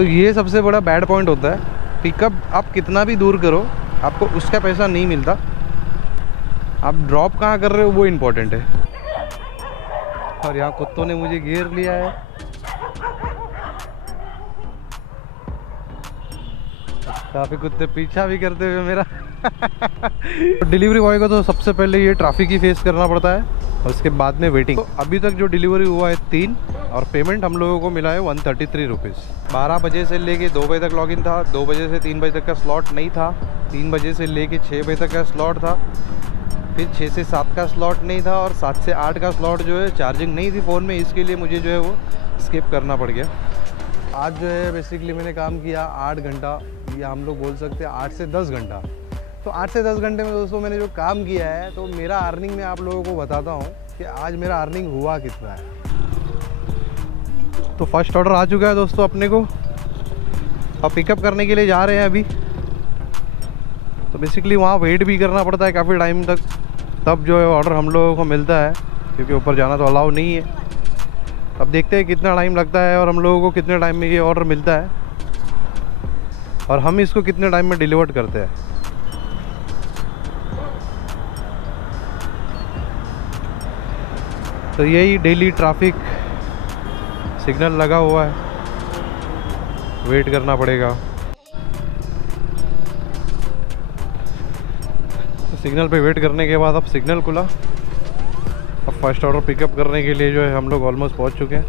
तो ये सबसे बड़ा बैड पॉइंट होता है। पिकअप आप कितना भी दूर करो, आपको उसका पैसा नहीं मिलता। आप ड्रॉप कहाँ कर रहे हो वो इम्पोर्टेंट है। और यहाँ कुत्तों ने मुझे घेर लिया है। काफ़ी कुत्ते पीछा भी करते हुए मेरा। डिलीवरी बॉय को तो सबसे पहले ये ट्रैफिक ही फेस करना पड़ता है और उसके बाद में वेटिंग। तो अभी तक जो डिलीवरी हुआ है 3 और पेमेंट हम लोगों को मिला है 133 रुपीज़। 12 बजे से लेके 2 बजे तक लॉगिन था, 2 बजे से 3 बजे तक का स्लॉट नहीं था, 3 बजे से लेके 6 बजे तक का स्लॉट था, फिर 6 से 7 का स्लॉट नहीं था और 7 से 8 का स्लॉट जो है चार्जिंग नहीं थी फ़ोन में, इसके लिए मुझे जो है वो स्किप करना पड़ गया। आज जो है बेसिकली मैंने काम किया 8 घंटा, या हम लोग बोल सकते हैं 8 से 10 घंटा। तो 8 से 10 घंटे में दोस्तों मैंने जो काम किया है, तो मेरा अर्निंग मैं आप लोगों को बताता हूँ कि आज मेरा अर्निंग हुआ कितना है। तो फर्स्ट ऑर्डर आ चुका है दोस्तों अपने को, अब पिकअप करने के लिए जा रहे हैं अभी। तो बेसिकली वहाँ वेट भी करना पड़ता है काफ़ी टाइम तक, तब जो है ऑर्डर हम लोगों को मिलता है, क्योंकि ऊपर जाना तो अलाउ नहीं है। अब देखते हैं कितना टाइम लगता है और हम लोगों को कितने टाइम में ये ऑर्डर मिलता है और हम इसको कितने टाइम में डिलीवर करते हैं। तो यही डेली ट्रैफिक सिग्नल लगा हुआ है, वेट करना पड़ेगा। तो सिग्नल पे वेट करने के बाद अब सिग्नल खुला। अब फर्स्ट ऑर्डर पिकअप करने के लिए जो है हम लोग ऑलमोस्ट पहुंच चुके हैं।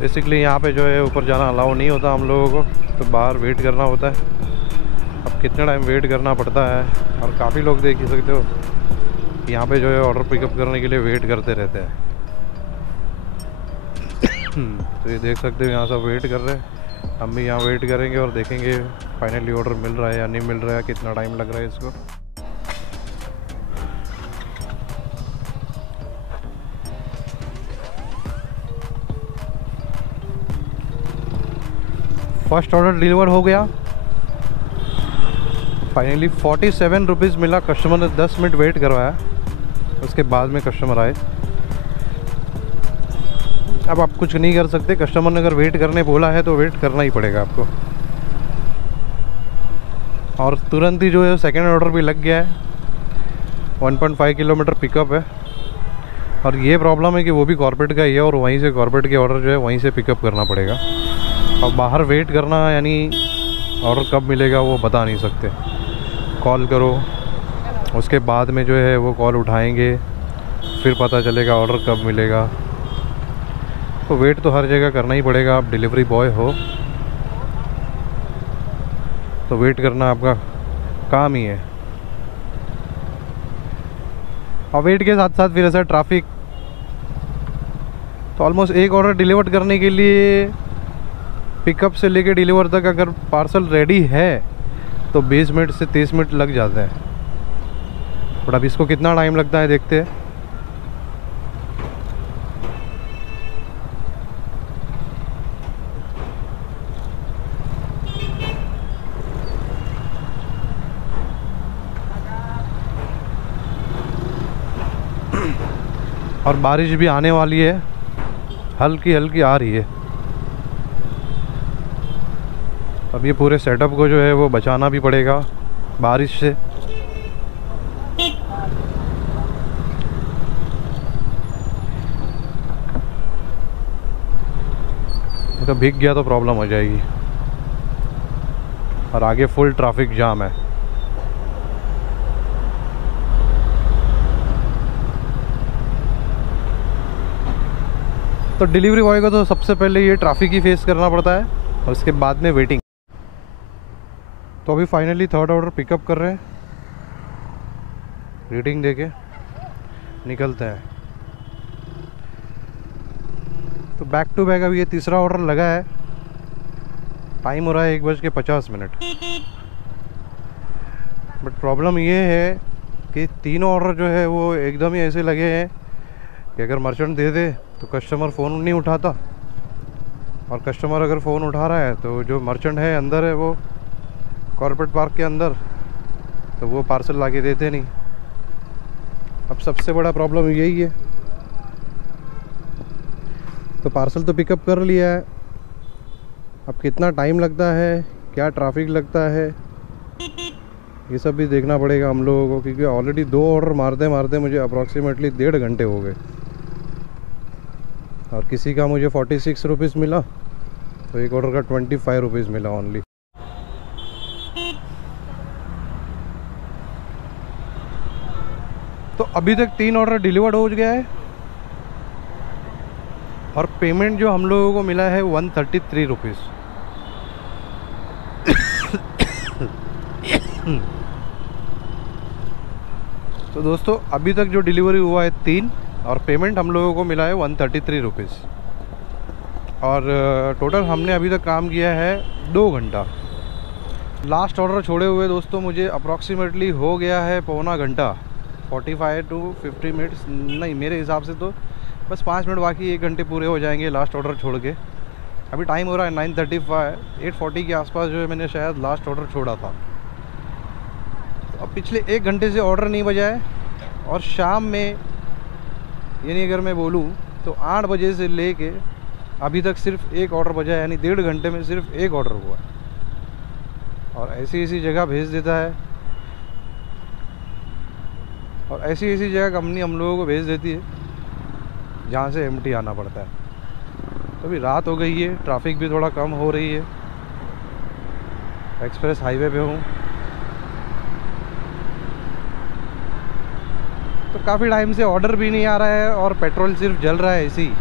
बेसिकली यहाँ पे जो है ऊपर जाना अलाउ नहीं होता हम लोगों को, तो बाहर वेट करना होता है। अब कितने टाइम वेट करना पड़ता है, और काफ़ी लोग देख ही सकते हो यहाँ पे जो है ऑर्डर पिकअप करने के लिए वेट करते रहते हैं। तो ये देख सकते हो यहाँ सब वेट कर रहे हैं, हम भी यहाँ वेट करेंगे और देखेंगे फाइनली ऑर्डर मिल रहा है या नहीं मिल रहा है, कितना टाइम लग रहा है इसको। फर्स्ट ऑर्डर डिलीवर हो गया फाइनली। 47 रुपीज़ मिला। कस्टमर ने 10 मिनट वेट करवाया, उसके बाद में कस्टमर आए। अब आप कुछ नहीं कर सकते, कस्टमर ने अगर वेट करने बोला है तो वेट करना ही पड़ेगा आपको। और तुरंत ही जो है सेकेंड ऑर्डर भी लग गया है। 1.5 किलोमीटर पिकअप है, और ये प्रॉब्लम है कि वो भी कॉर्पोरेट का ही है और वहीं से कॉर्पोरेट के ऑर्डर जो है वहीं से पिकअप करना पड़ेगा। अब बाहर वेट करना, यानी ऑर्डर कब मिलेगा वो बता नहीं सकते। कॉल करो, उसके बाद में जो है वो कॉल उठाएंगे, फिर पता चलेगा ऑर्डर कब मिलेगा। तो वेट तो हर जगह करना ही पड़ेगा। आप डिलीवरी बॉय हो तो वेट करना आपका काम ही है। और वेट के साथ साथ फिर ऐसा ट्रैफिक, तो ऑलमोस्ट एक ऑर्डर डिलीवर करने के लिए पिकअप से लेके डिलीवर तक अगर पार्सल रेडी है तो 20 मिनट से 30 मिनट लग जाते हैं। बट अब इसको कितना टाइम लगता है देखते हैं। और बारिश भी आने वाली है, हल्की हल्की आ रही है। अब ये पूरे सेटअप को जो है वो बचाना भी पड़ेगा बारिश से। तो भीग गया तो प्रॉब्लम हो जाएगी, और आगे फुल ट्रैफिक जाम है। तो डिलीवरी बॉय को तो सबसे पहले ये ट्रैफिक ही फेस करना पड़ता है और उसके बाद में वेटिंग। तो अभी फाइनली थर्ड ऑर्डर पिकअप कर रहे हैं, रेटिंग देके निकलते हैं। तो बैक टू बैक अभी ये तीसरा ऑर्डर लगा है। टाइम हो रहा है 1:50। बट प्रॉब्लम ये है कि तीनों ऑर्डर जो है वो एकदम ही ऐसे लगे हैं कि अगर मर्चेंट दे दे तो कस्टमर फ़ोन नहीं उठाता, और कस्टमर अगर फ़ोन उठा रहा है तो जो मर्चेंट है अंदर है, वो कॉर्पोरेट पार्क के अंदर, तो वो पार्सल ला के देते नहीं। अब सबसे बड़ा प्रॉब्लम यही है। तो पार्सल तो पिकअप कर लिया है, अब कितना टाइम लगता है, क्या ट्रैफिक लगता है, ये सब भी देखना पड़ेगा हम लोगों को, क्योंकि ऑलरेडी 2 ऑर्डर मारते मारते मुझे अप्रॉक्सीमेटली 1.5 घंटे हो गए। और किसी का मुझे 46 रुपीज़ मिला, तो एक ऑर्डर का 25 रुपीज़ मिला ओनली। तो अभी तक 3 ऑर्डर डिलीवर्ड हो गया है और पेमेंट जो हम लोगों को मिला है 133 रुपीज़। तो दोस्तों अभी तक जो डिलीवरी हुआ है 3 और पेमेंट हम लोगों को मिला है 133 रुपीज़। और टोटल हमने अभी तक काम किया है 2 घंटा। लास्ट ऑर्डर छोड़े हुए दोस्तों मुझे अप्रॉक्सीमेटली हो गया है पौना घंटा, 45 to 50 मिनट्स, नहीं मेरे हिसाब से तो बस 5 मिनट बाकी, 1 घंटे पूरे हो जाएंगे लास्ट ऑर्डर छोड़ के। अभी टाइम हो रहा है 9:35, 8:40 के आसपास जो है मैंने शायद लास्ट ऑर्डर छोड़ा था। तो अब पिछले 1 घंटे से ऑर्डर नहीं बजा है और शाम में, यानी अगर मैं बोलूँ तो 8 बजे से लेके अभी तक सिर्फ 1 ऑर्डर बजा है, यानी 1.5 घंटे में सिर्फ 1 ऑर्डर हुआ है। और ऐसी ऐसी जगह भेज देता है और ऐसी ऐसी जगह कंपनी हम लोगों को भेज देती है जहाँ से एम्प्टी आना पड़ता है। तो अभी रात हो गई है, ट्रैफिक भी थोड़ा कम हो रही है, एक्सप्रेस हाईवे पे हूँ। तो काफ़ी टाइम से ऑर्डर भी नहीं आ रहा है और पेट्रोल सिर्फ जल रहा है ऐसी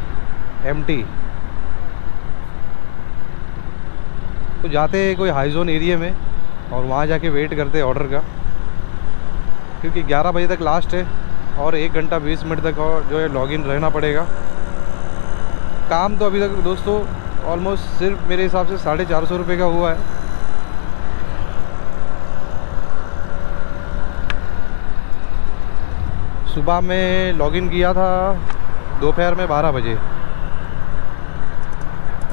एम्प्टी। तो जाते हैं कोई हाई जोन एरिया में और वहाँ जाके वेट करते हैं ऑर्डर का, क्योंकि 11 बजे तक लास्ट है और 1 घंटा 20 मिनट तक और जो है लॉगिन रहना पड़ेगा। काम तो अभी तक दोस्तों ऑलमोस्ट सिर्फ मेरे हिसाब से 450 रुपये का हुआ है। सुबह में लॉगिन किया था दोपहर में 12 बजे,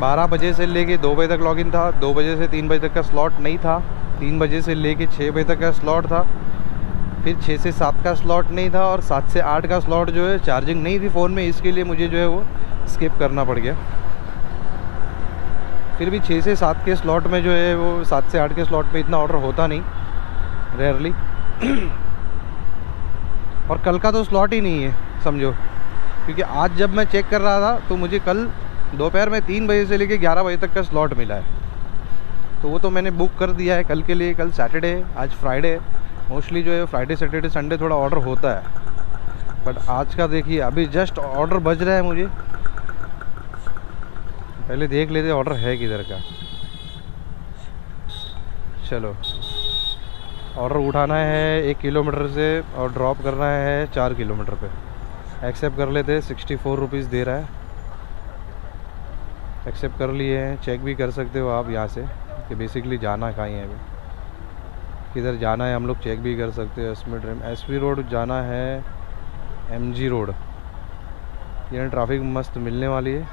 12 बजे से लेके 2 बजे तक लॉगिन था। 2 बजे से 3 बजे तक का स्लॉट नहीं था, 3 बजे से लेके 6 बजे तक का स्लॉट था, फिर 6 से 7 का स्लॉट नहीं था और 7 से 8 का स्लॉट जो है चार्जिंग नहीं थी फ़ोन में, इसके लिए मुझे जो है वो स्किप करना पड़ गया। फिर भी 6 से 7 के स्लॉट में जो है वो 7 से 8 के स्लॉट में इतना ऑर्डर होता नहीं, रेयरली। और कल का तो स्लॉट ही नहीं है समझो, क्योंकि आज जब मैं चेक कर रहा था तो मुझे कल दोपहर में 3 बजे से लेके 11 बजे तक का स्लॉट मिला है। तो वो तो मैंने बुक कर दिया है कल के लिए। कल सैटरडे, आज फ्राइडे, मोस्टली जो है फ्राइडे सैटरडे संडे थोड़ा ऑर्डर होता है, बट आज का देखिए अभी जस्ट ऑर्डर बज रहा है मुझे। पहले देख लेते ऑर्डर है किधर का। चलो, ऑर्डर उठाना है 1 किलोमीटर से और ड्रॉप करना है 4 किलोमीटर पे। एक्सेप्ट कर लेते, 64 रुपीज़ दे रहा है। एक्सेप्ट कर लिए हैं। चेक भी कर सकते हो आप यहाँ से कि बेसिकली जाना कहाँ है, अभी किधर जाना है हम लोग चेक भी कर सकते हो। एसपी रोड जाना है, MG रोड, यहाँ ट्रैफिक मस्त मिलने वाली है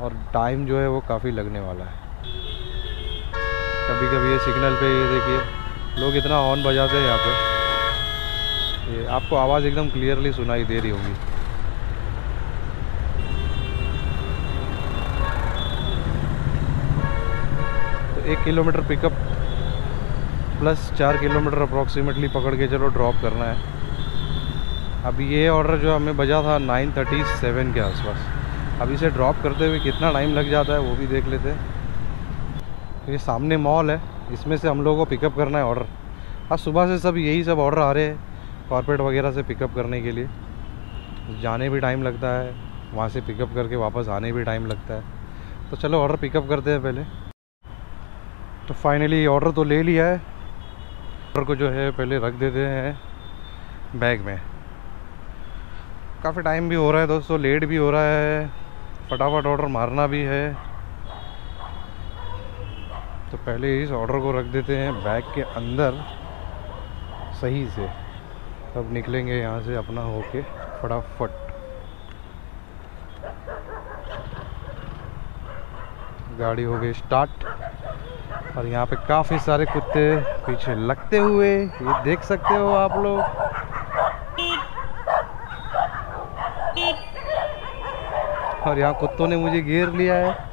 और टाइम जो है वो काफ़ी लगने वाला है। कभी कभी ये सिग्नल पे ये देखिए लोग इतना हॉर्न बजाते हैं यहाँ पे, ये आपको आवाज़ एकदम क्लियरली सुनाई दे रही होगी। तो 1 kilometre pickup plus 4 kilometre approximately पकड़ के चलो ड्रॉप करना है। अब ये ऑर्डर जो हमें बजा था 9:37 के आसपास। अब इसे ड्रॉप करते हुए कितना टाइम लग जाता है वो भी देख लेते हैं। ये सामने मॉल है, इसमें से हम लोगों को पिकअप करना है ऑर्डर। आज सुबह से सब यही सब ऑर्डर आ रहे हैं कॉर्पोरेट वगैरह से पिकअप करने के लिए। जाने भी टाइम लगता है, वहाँ से पिकअप करके वापस आने भी टाइम लगता है। तो चलो ऑर्डर पिकअप करते हैं पहले। तो फाइनली ऑर्डर तो ले लिया है। ऑर्डर को जो है पहले रख देते हैं बैग में। काफ़ी टाइम भी हो रहा है दोस्तों, लेट भी हो रहा है, फटाफट ऑर्डर मारना भी है। तो पहले इस ऑर्डर को रख देते हैं बैग के अंदर सही से, तब निकलेंगे यहाँ से अपना होके फटाफट। गाड़ी हो गई स्टार्ट और यहाँ पे काफ़ी सारे कुत्ते पीछे लगते हुए ये देख सकते हो आप लोग। और यहाँ कुत्तों ने मुझे घेर लिया है।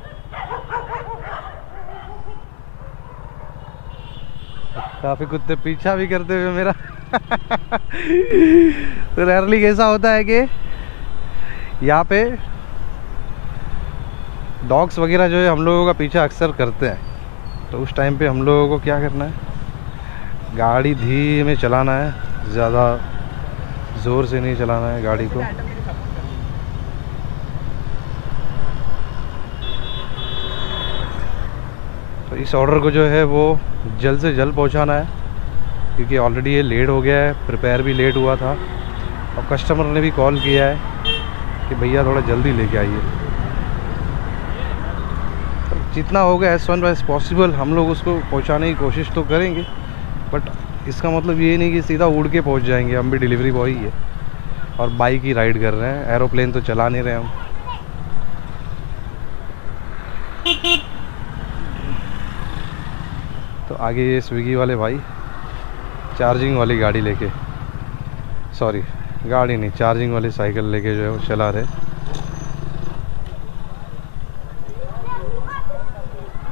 काफी कुत्ते पीछा भी करते हुए मेरा। तो रेयरली कैसा होता है कि यहाँ पे डॉग्स वगैरह जो है हम लोगों का पीछा अक्सर करते हैं, तो उस टाइम पे हम लोगों को क्या करना है, गाड़ी धीमे चलाना है, ज़्यादा ज़ोर से नहीं चलाना है गाड़ी को। तो इस ऑर्डर को जो है वो जल्द से जल्द पहुंचाना है, क्योंकि ऑलरेडी ये लेट हो गया है, प्रिपेयर भी लेट हुआ था और कस्टमर ने भी कॉल किया है कि भैया थोड़ा जल्दी लेके आइए। जितना होगा एज सुन एज पॉसिबल हम लोग उसको पहुंचाने की कोशिश तो करेंगे, बट इसका मतलब ये नहीं कि सीधा उड़ के पहुंच जाएंगे। हम भी डिलीवरी बॉय ही है और बाइक ही राइड कर रहे हैं, एरोप्लेन तो चला नहीं रहे हम। तो आगे ये स्विगी वाले भाई चार्जिंग वाली गाड़ी लेके, सॉरी गाड़ी नहीं, चार्जिंग वाली साइकिल लेके जो है वो चला रहे।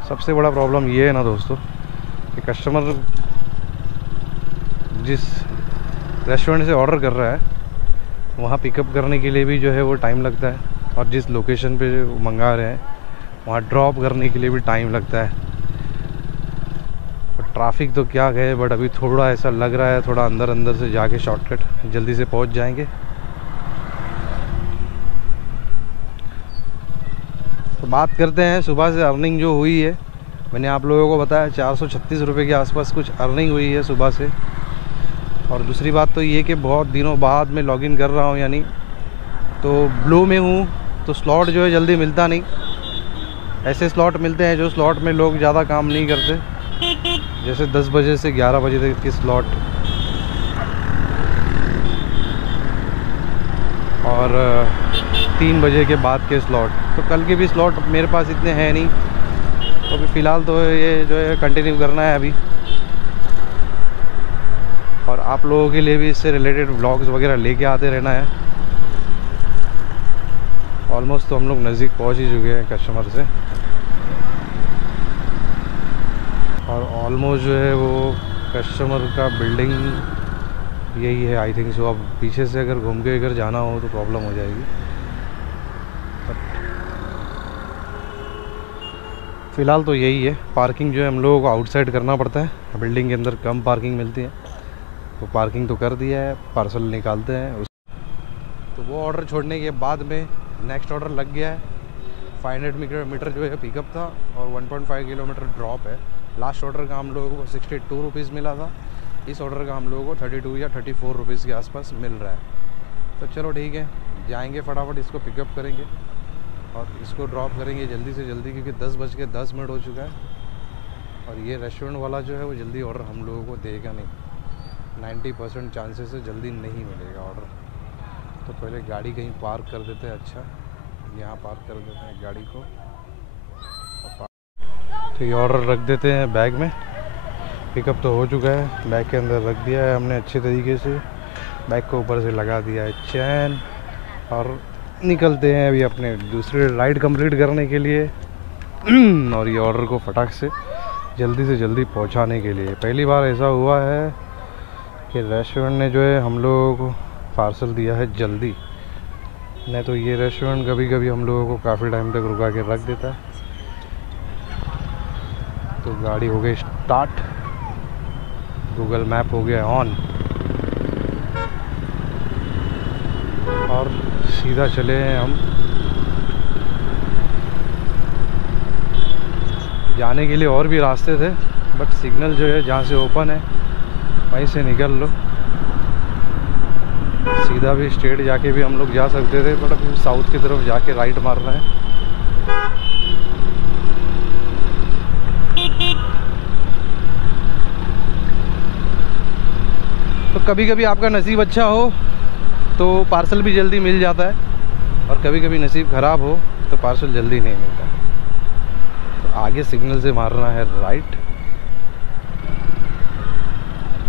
सबसे बड़ा प्रॉब्लम ये है ना दोस्तों कि कस्टमर जिस रेस्टोरेंट से ऑर्डर कर रहा है वहाँ पिकअप करने के लिए भी जो है वो टाइम लगता है, और जिस लोकेशन पे वो मंगा रहे हैं वहाँ ड्रॉप करने के लिए भी टाइम लगता है। ट्रैफिक तो क्या कहे, बट अभी थोड़ा ऐसा लग रहा है थोड़ा अंदर अंदर से जाके शॉर्टकट जल्दी से पहुंच जाएंगे। तो बात करते हैं सुबह से अर्निंग जो हुई है। मैंने आप लोगों को बताया 436 रुपये के आसपास कुछ अर्निंग हुई है सुबह से। और दूसरी बात तो ये कि बहुत दिनों बाद मैं लॉगिन कर रहा हूँ, यानी तो ब्लू में हूँ, तो स्लॉट जो है जल्दी मिलता नहीं। ऐसे स्लॉट मिलते हैं जो स्लॉट में लोग ज़्यादा काम नहीं करते, जैसे 10 बजे से 11 बजे तक की स्लॉट, और 3 बजे के बाद के स्लॉट। तो कल के भी स्लॉट मेरे पास इतने हैं नहीं, तो अभी फ़िलहाल तो ये जो है कंटिन्यू करना है अभी। और आप लोगों के लिए भी इससे रिलेटेड व्लॉग्स वगैरह लेके आते रहना है। ऑलमोस्ट तो हम लोग नज़दीक पहुंच ही चुके हैं कस्टमर से, और ऑलमोस्ट जो है वो कस्टमर का बिल्डिंग यही है आई थिंक सो। अब पीछे से अगर घूम के अगर जाना हो तो प्रॉब्लम हो जाएगी। फ़िलहाल तो यही है। पार्किंग जो है हम लोगों को आउटसाइड करना पड़ता है, बिल्डिंग के अंदर कम पार्किंग मिलती है, तो पार्किंग तो कर दिया है, पार्सल निकालते हैं। तो वो ऑर्डर छोड़ने के बाद में नेक्स्ट ऑर्डर लग गया है। 500 मीटर जो है पिकअप था और 1.5 किलोमीटर ड्रॉप है। लास्ट ऑर्डर का हम लोगों को 62 रुपीज़ मिला था, इस ऑर्डर का हम लोगों को 32 या 34 रुपीज़ के आसपास मिल रहा है। तो चलो ठीक है, जाएंगे फटाफट इसको पिकअप करेंगे और इसको ड्रॉप करेंगे जल्दी से जल्दी, क्योंकि 10:10 हो चुका है और ये रेस्टोरेंट वाला जो है वो जल्दी ऑर्डर हम लोगों को देगा नहीं। 90% चांसेस है जल्दी नहीं मिलेगा ऑर्डर। तो पहले गाड़ी कहीं पार्क कर देते हैं। अच्छा, यहाँ पार्क कर देते हैं गाड़ी को, तो ये ऑर्डर रख देते हैं बैग में। पिकअप तो हो चुका है, बैग के अंदर रख दिया है हमने अच्छे तरीके से। बैग को ऊपर से लगा दिया है चैन, और निकलते हैं अभी अपने दूसरे राइड कंप्लीट करने के लिए। और ये ऑर्डर को फटाक से जल्दी पहुंचाने के लिए। पहली बार ऐसा हुआ है कि रेस्टोरेंट ने जो है हम लोगों को पार्सल दिया है जल्दी, नहीं तो ये रेस्टोरेंट कभी कभी हम लोगों को काफ़ी टाइम तक रुका के रख देता है। तो गाड़ी हो गई स्टार्ट, गूगल मैप हो गया ऑन, और सीधा चले हैं हम। जाने के लिए और भी रास्ते थे, बट सिग्नल जो है जहाँ से ओपन है वहीं से निकल लो। सीधा भी स्ट्रेट जाके भी हम लोग जा सकते थे, बट अभी साउथ की तरफ जाके राइट मार रहे हैं। तो कभी कभी आपका नसीब अच्छा हो तो पार्सल भी जल्दी मिल जाता है, और कभी कभी नसीब ख़राब हो तो पार्सल जल्दी नहीं मिलता। तो आगे सिग्नल से मारना है राइट,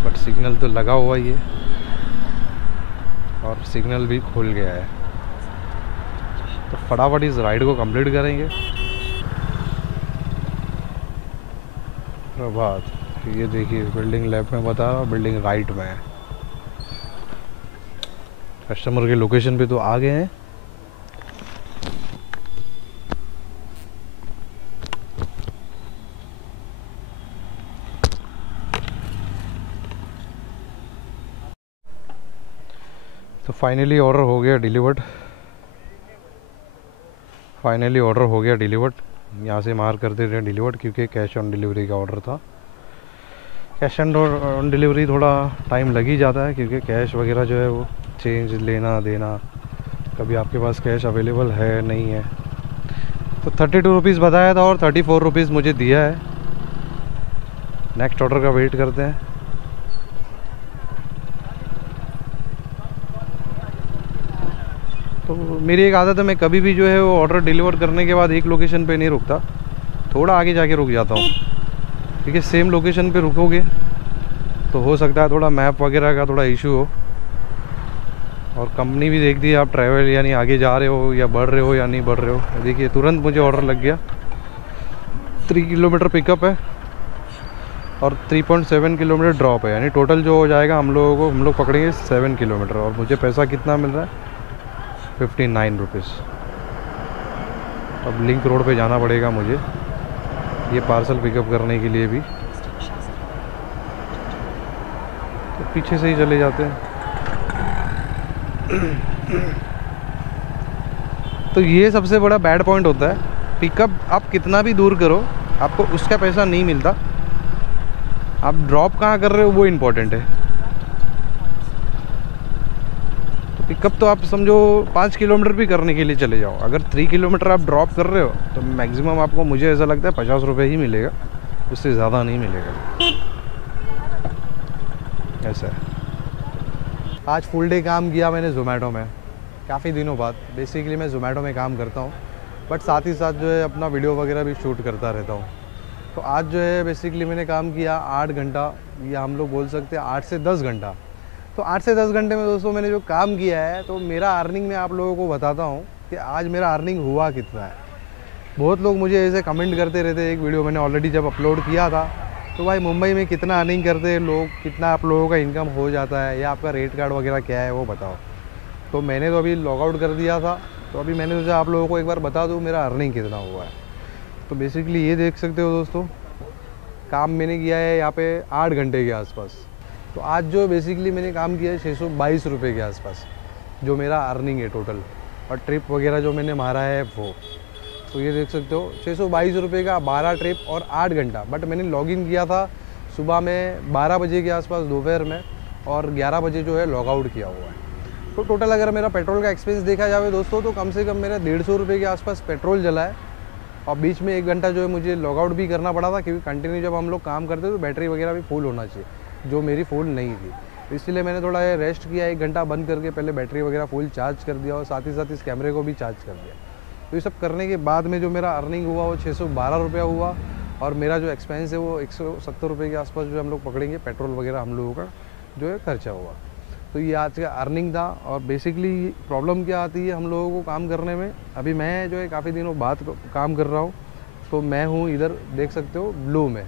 बट सिग्नल तो लगा हुआ ही है और सिग्नल भी खुल गया है। तो फटाफट इस राइड को कंप्लीट करेंगे। प्रभात, ये देखिए बिल्डिंग लेफ्ट में बता रहा हूँ, बिल्डिंग राइट में है। कस्टमर के लोकेशन पे तो आ गए हैं। तो फाइनली ऑर्डर हो गया डिलीवर्ड। यहाँ से मार कर देते हैं डिलीवर्ड, क्योंकि कैश ऑन डिलीवरी का ऑर्डर था। कैश ऑन डिलीवरी थोड़ा टाइम लग ही जाता है, क्योंकि कैश वगैरह जो है वो चेंज लेना देना, कभी आपके पास कैश अवेलेबल है नहीं है। तो 32 रुपीज़ बताया था और 34 रुपीज़ मुझे दिया है। नेक्स्ट ऑर्डर का वेट करते हैं। तो मेरी एक आदत है, मैं कभी भी जो है वो ऑर्डर डिलीवर करने के बाद एक लोकेशन पे नहीं रुकता, थोड़ा आगे जाके रुक जाता हूँ, क्योंकि सेम लोकेशन पे रुकोगे तो हो सकता है थोड़ा मैप वगैरह का थोड़ा इशू हो, और कंपनी भी देखती है आप ट्रैवल यानी आगे जा रहे हो या बढ़ रहे हो या नहीं बढ़ रहे हो। देखिए तुरंत मुझे ऑर्डर लग गया। 3 किलोमीटर पिकअप है और 3.7 किलोमीटर ड्रॉप है, यानी टोटल जो हो जाएगा हम लोग पकड़ेंगे 7 किलोमीटर, और मुझे पैसा कितना मिल रहा है 59 रुपीज़। अब लिंक रोड पे जाना पड़ेगा मुझे ये पार्सल पिकअप करने के लिए भी, तो पीछे से ही चले जाते हैं। तो ये सबसे बड़ा बैड पॉइंट होता है, पिकअप आप कितना भी दूर करो आपको उसका पैसा नहीं मिलता, आप ड्रॉप कहाँ कर रहे हो वो इम्पोर्टेंट है। तो पिकअप तो आप समझो 5 किलोमीटर भी करने के लिए चले जाओ, अगर 3 किलोमीटर आप ड्रॉप कर रहे हो तो मैक्सिमम आपको, मुझे ऐसा लगता है 50 रुपये ही मिलेगा, उससे ज़्यादा नहीं मिलेगा। ऐसा है। आज फुल डे काम किया मैंने ज़ोमैटो में, काफ़ी दिनों बाद। बेसिकली मैं ज़ोमैटो में काम करता हूँ, बट साथ ही साथ जो है अपना वीडियो वगैरह भी शूट करता रहता हूँ। तो आज जो है बेसिकली मैंने काम किया 8 घंटा, या हम लोग बोल सकते हैं 8 से 10 घंटा। तो 8 से 10 घंटे में दोस्तों मैंने जो काम किया है, तो मेरा अर्निंग मैं आप लोगों को बताता हूँ कि आज मेरा अर्निंग हुआ कितना है। बहुत लोग मुझे ऐसे कमेंट करते रहते हैं, एक वीडियो मैंने ऑलरेडी जब अपलोड किया था, तो भाई मुंबई में कितना अर्निंग करते हैं लोग, कितना आप लोगों का इनकम हो जाता है, या आपका रेट कार्ड वगैरह क्या है वो बताओ। तो मैंने तो अभी लॉग आउट कर दिया था, तो अभी मैंने सोचा आप लोगों को एक बार बता दूँ मेरा अर्निंग कितना हुआ है। तो बेसिकली ये देख सकते हो दोस्तों, काम मैंने किया है यहाँ पे 8 घंटे के आसपास। तो आज जो बेसिकली मैंने काम किया है 622 रुपये के आसपास, जो मेरा अर्निंग है टोटल, और ट्रिप वगैरह जो मैंने मारा है वो। तो ये देख सकते हो 622 रुपये का 12 ट्रिप और 8 घंटा। बट मैंने लॉगिन किया था सुबह में 12 बजे के आसपास दोपहर में, और 11 बजे जो है लॉग आउट किया हुआ है। तो टोटल अगर मेरा पेट्रोल का एक्सपेंस देखा जाए दोस्तों, तो कम से कम मेरा 150 रुपये के आसपास पेट्रोल जला है। और बीच में 1 घंटा जो है मुझे लॉग आउट भी करना पड़ा था, क्योंकि कंटिन्यू जब हम लोग काम करते तो बैटरी वगैरह भी फुल होना चाहिए, जो मेरी फुल नहीं थी। इसलिए मैंने थोड़ा रेस्ट किया, 1 घंटा बंद करके पहले बैटरी वगैरह फुल चार्ज कर दिया, और साथ ही साथ इस कैमरे को भी चार्ज कर दिया। तो ये सब करने के बाद में जो मेरा अर्निंग हुआ वो 612 रुपया हुआ, और मेरा जो एक्सपेंस है वो 170 रुपये के आसपास जो हम लोग पकड़ेंगे, पेट्रोल वगैरह हम लोगों का जो है खर्चा हुआ। तो ये आज का अर्निंग था। और बेसिकली प्रॉब्लम क्या आती है हम लोगों को काम करने में, अभी मैं जो है काफ़ी दिनों बाद काम कर रहा हूँ, तो मैं हूँ इधर देख सकते हो ब्लू में।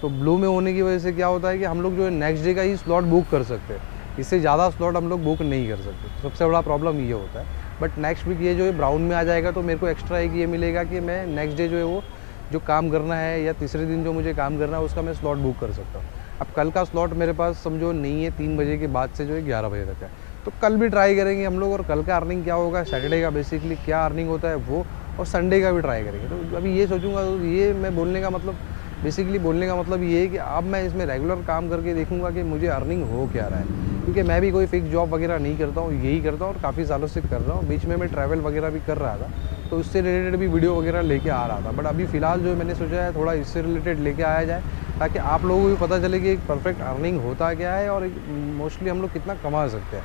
तो ब्लू में होने की वजह से क्या होता है कि हम लोग जो है नेक्स्ट डे का ही स्लॉट बुक कर सकते हैं, इससे ज़्यादा स्लॉट हम लोग बुक नहीं कर सकते। सबसे बड़ा प्रॉब्लम ये होता है। बट नेक्स्ट वीक ये जो है ब्राउन में आ जाएगा, तो मेरे को एक्स्ट्रा एक ये मिलेगा कि मैं नेक्स्ट डे जो है वो जो काम करना है, या तीसरे दिन जो मुझे काम करना है उसका मैं स्लॉट बुक कर सकता हूँ। अब कल का स्लॉट मेरे पास समझो नहीं है, 3 बजे के बाद से जो है 11 बजे तक है। तो कल भी ट्राई करेंगे हम लोग, और कल का अर्निंग क्या होगा, सैटरडे का बेसिकली क्या अर्निंग होता है वो, और संडे का भी ट्राई करेंगे। तो अभी ये सोचूंगा, तो ये मैं बोलने का मतलब बेसिकली बोलने का मतलब ये है कि अब मैं इसमें रेगुलर काम करके देखूंगा कि मुझे अर्निंग हो क्या रहा है, क्योंकि मैं भी कोई फिक्स जॉब वगैरह नहीं करता हूँ, यही करता हूँ और काफ़ी सालों से कर रहा हूँ। बीच में मैं ट्रैवल वगैरह भी कर रहा था, तो उससे रिलेटेड भी वीडियो वगैरह लेके आ रहा था। बट अभी फ़िलहाल जो मैंने सोचा है थोड़ा इससे रिलेटेड लेके आया जाए, ताकि आप लोगों को भी पता चले कि एक परफेक्ट अर्निंग होता क्या है, और मोस्टली हम लोग कितना कमा सकते हैं।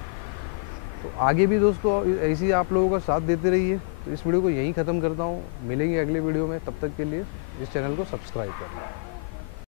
तो आगे भी दोस्तों ऐसे ही आप लोगों का साथ देते रहिए। तो इस वीडियो को यहीं ख़त्म करता हूँ, मिलेंगे अगले वीडियो में, तब तक के लिए इस चैनल को सब्सक्राइब करें।